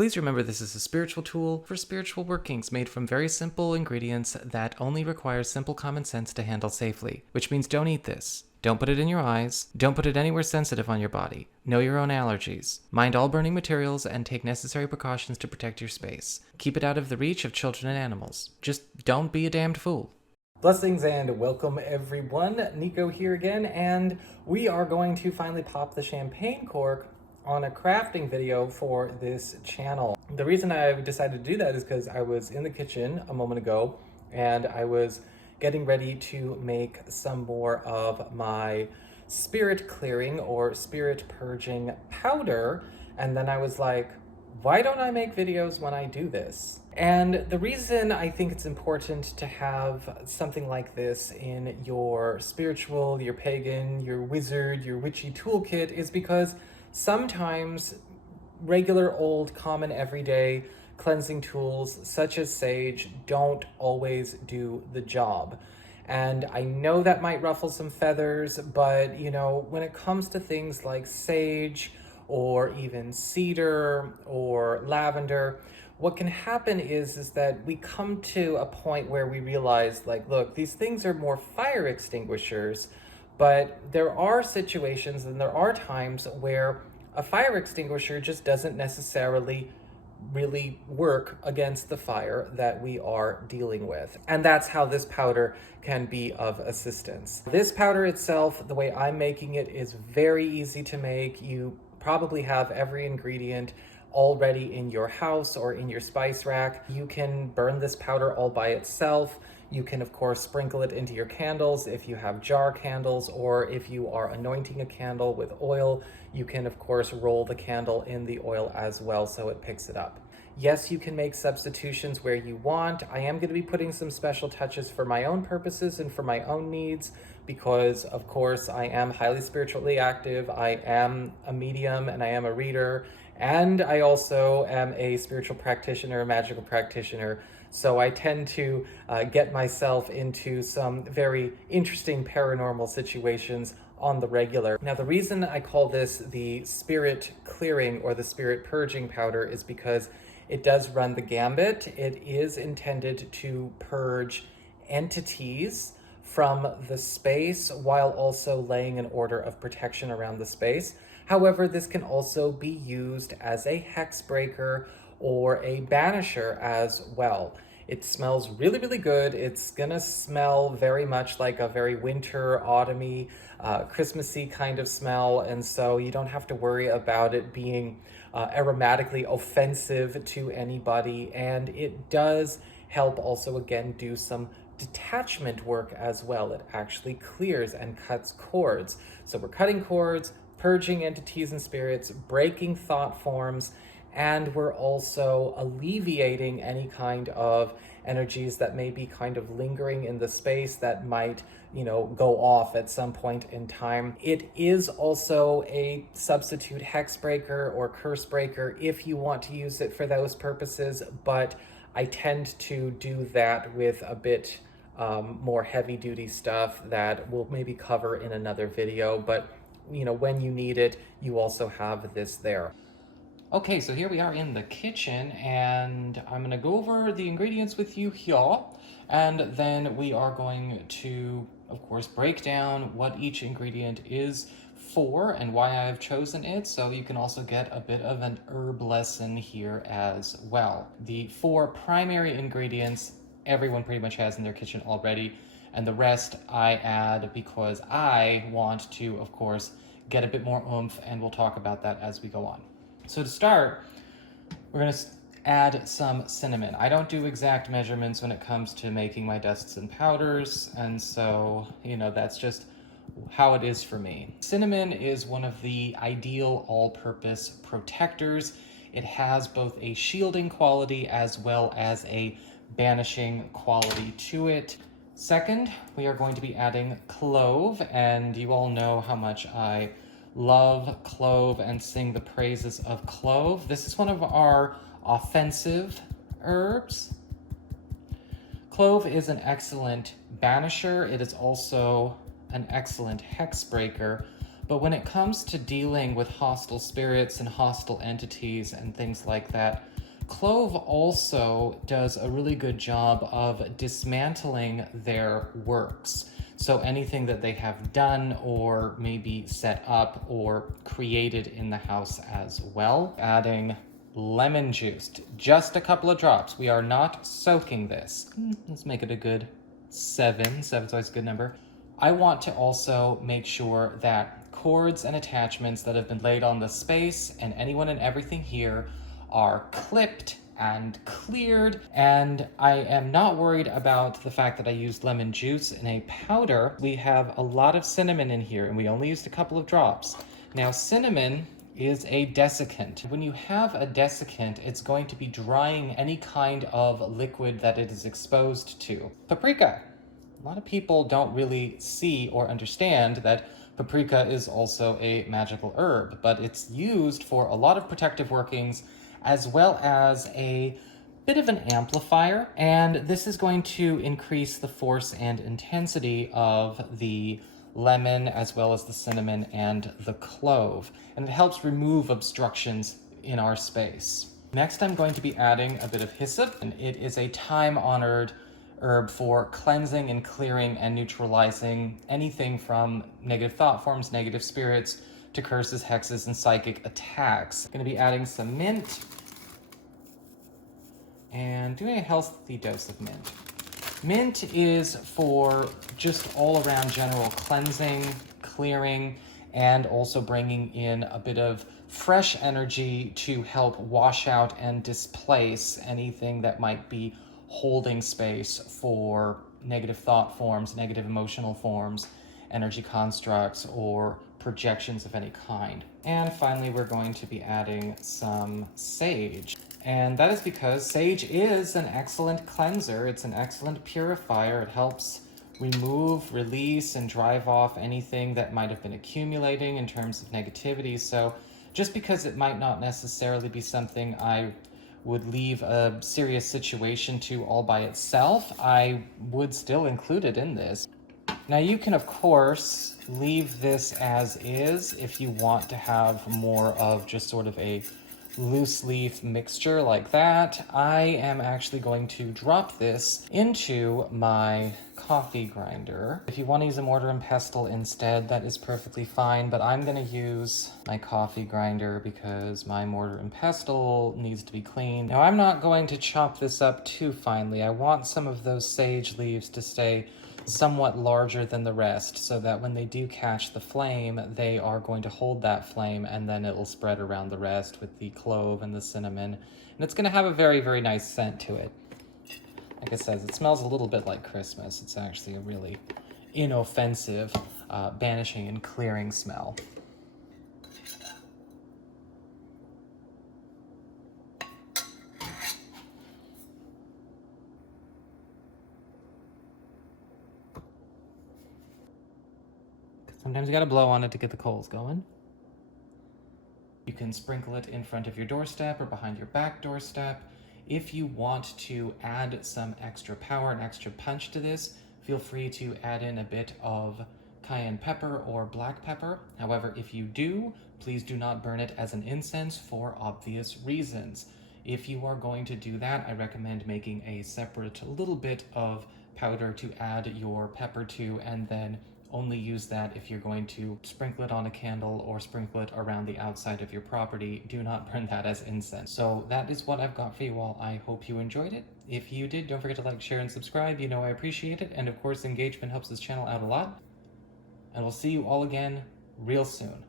Please remember this is a spiritual tool for spiritual workings made from very simple ingredients that only require simple common sense to handle safely, which means don't eat this. Don't put it in your eyes. Don't put it anywhere sensitive on your body. Know your own allergies. Mind all burning materials and take necessary precautions to protect your space. Keep it out of the reach of children and animals. Just don't be a damned fool. Blessings and welcome everyone. Nico here again, and we are going to finally pop the champagne cork on a crafting video for this channel. The reason I decided to do that is because I was in the kitchen a moment ago and I was getting ready to make some more of my spirit clearing or spirit purging powder, and then I was like, why don't I make videos when I do this? And the reason I think it's important to have something like this in your spiritual, your pagan, your wizard, your witchy toolkit is because sometimes regular old common everyday cleansing tools such as sage don't always do the job. And I know that might ruffle some feathers, but you know, when it comes to things like sage or even cedar or lavender, what can happen is that we come to a point where we realize, like, look, these things are more fire extinguishers, but there are situations and there are times where a fire extinguisher just doesn't necessarily really work against the fire that we are dealing with. And that's how this powder can be of assistance. This powder itself, the way I'm making it, is very easy to make. You probably have every ingredient already in your house or in your spice rack. You can burn this powder all by itself. You can, of course, sprinkle it into your candles if you have jar candles, or if you are anointing a candle with oil, you can, of course, roll the candle in the oil as well so it picks it up. Yes, you can make substitutions where you want. I am going to be putting some special touches for my own purposes and for my own needs because, of course, I am highly spiritually active. I am a medium and I am a reader, and I also am a spiritual practitioner, a magical practitioner. So I tend to get myself into some very interesting paranormal situations on the regular. Now, the reason I call this the spirit clearing or the spirit purging powder is because it does run the gambit. It is intended to purge entities from the space while also laying an order of protection around the space. However, this can also be used as a hex breaker or a banisher as well. It smells really, really good. It's gonna smell very much like a very winter, autumny, Christmassy kind of smell, and so you don't have to worry about it being aromatically offensive to anybody. And it does help also, again, do some detachment work as well. It actually clears and cuts cords. So we're cutting cords, purging entities and spirits, breaking thought forms, and we're also alleviating any kind of energies that may be kind of lingering in the space that might, you know, go off at some point in time. It is also a substitute hex breaker or curse breaker if you want to use it for those purposes, but I tend to do that with a bit more heavy duty stuff that we'll maybe cover in another video. But you know, when you need it, you also have this there. Okay, so here we are in the kitchen, and I'm gonna go over the ingredients with you here, and then we are going to, of course, break down what each ingredient is for and why I've chosen it, so you can also get a bit of an herb lesson here as well. The 4 primary ingredients everyone pretty much has in their kitchen already, and the rest I add because I want to, of course, get a bit more oomph, and we'll talk about that as we go on. So to start, we're going to add some cinnamon. I don't do exact measurements when it comes to making my dusts and powders, and so, you know, that's just how it is for me. Cinnamon is one of the ideal all-purpose protectors. It has both a shielding quality as well as a banishing quality to it. Second, we are going to be adding clove, and you all know how much I love clove and sing the praises of clove. This is one of our offensive herbs. Clove is an excellent banisher. It is also an excellent hex breaker, But when it comes to dealing with hostile spirits and hostile entities and things like that, clove also does a really good job of dismantling their works. So anything that they have done or maybe set up or created in the house as well. Adding lemon juice, just a couple of drops. We are not soaking this. Let's make it a good 7. 7's always a good number. I want to also make sure that cords and attachments that have been laid on the space and anyone and everything here are clipped and cleared, and I am not worried about the fact that I used lemon juice in a powder. We have a lot of cinnamon in here, and we only used a couple of drops. Now, cinnamon is a desiccant. When you have a desiccant, it's going to be drying any kind of liquid that it is exposed to. Paprika. A lot of people don't really see or understand that paprika is also a magical herb, but it's used for a lot of protective workings as well as a bit of an amplifier, and this is going to increase the force and intensity of the lemon as well as the cinnamon and the clove, and it helps remove obstructions in our space. Next, I'm going to be adding a bit of hyssop, and it is a time-honored herb for cleansing and clearing and neutralizing anything from negative thought forms, negative spirits, to curses, hexes, and psychic attacks. I'm going to be adding some mint and doing a healthy dose of mint. Mint is for just all around general cleansing, clearing, and also bringing in a bit of fresh energy to help wash out and displace anything that might be holding space for negative thought forms, negative emotional forms, energy constructs, or projections of any kind. And finally, we're going to be adding some sage. And that is because sage is an excellent cleanser. It's an excellent purifier. It helps remove, release, and drive off anything that might have been accumulating in terms of negativity. So just because it might not necessarily be something I would leave a serious situation to all by itself, I would still include it in this. Now you can, of course, leave this as is if you want to have more of just sort of a loose leaf mixture like that. I am actually going to drop this into my coffee grinder. If you want to use a mortar and pestle instead, that is perfectly fine, but I'm going to use my coffee grinder because my mortar and pestle needs to be cleaned. Now I'm not going to chop this up too finely. I want some of those sage leaves to stay somewhat larger than the rest so that when they do catch the flame, they are going to hold that flame, and then it will spread around the rest with the clove and the cinnamon, and it's going to have a very, very nice scent to it. Like I said, it smells a little bit like Christmas. It's actually a really inoffensive, banishing and clearing smell. Sometimes you gotta blow on it to get the coals going. You can sprinkle it in front of your doorstep or behind your back doorstep. If you want to add some extra power and extra punch to this, feel free to add in a bit of cayenne pepper or black pepper. However, if you do, please do not burn it as an incense for obvious reasons. If you are going to do that, I recommend making a separate little bit of powder to add your pepper to, and then only use that if you're going to sprinkle it on a candle or sprinkle it around the outside of your property. Do not burn that as incense. So that is what I've got for you all. I hope you enjoyed it. If you did, don't forget to like, share, and subscribe. You know I appreciate it. And of course, engagement helps this channel out a lot. And we'll see you all again real soon.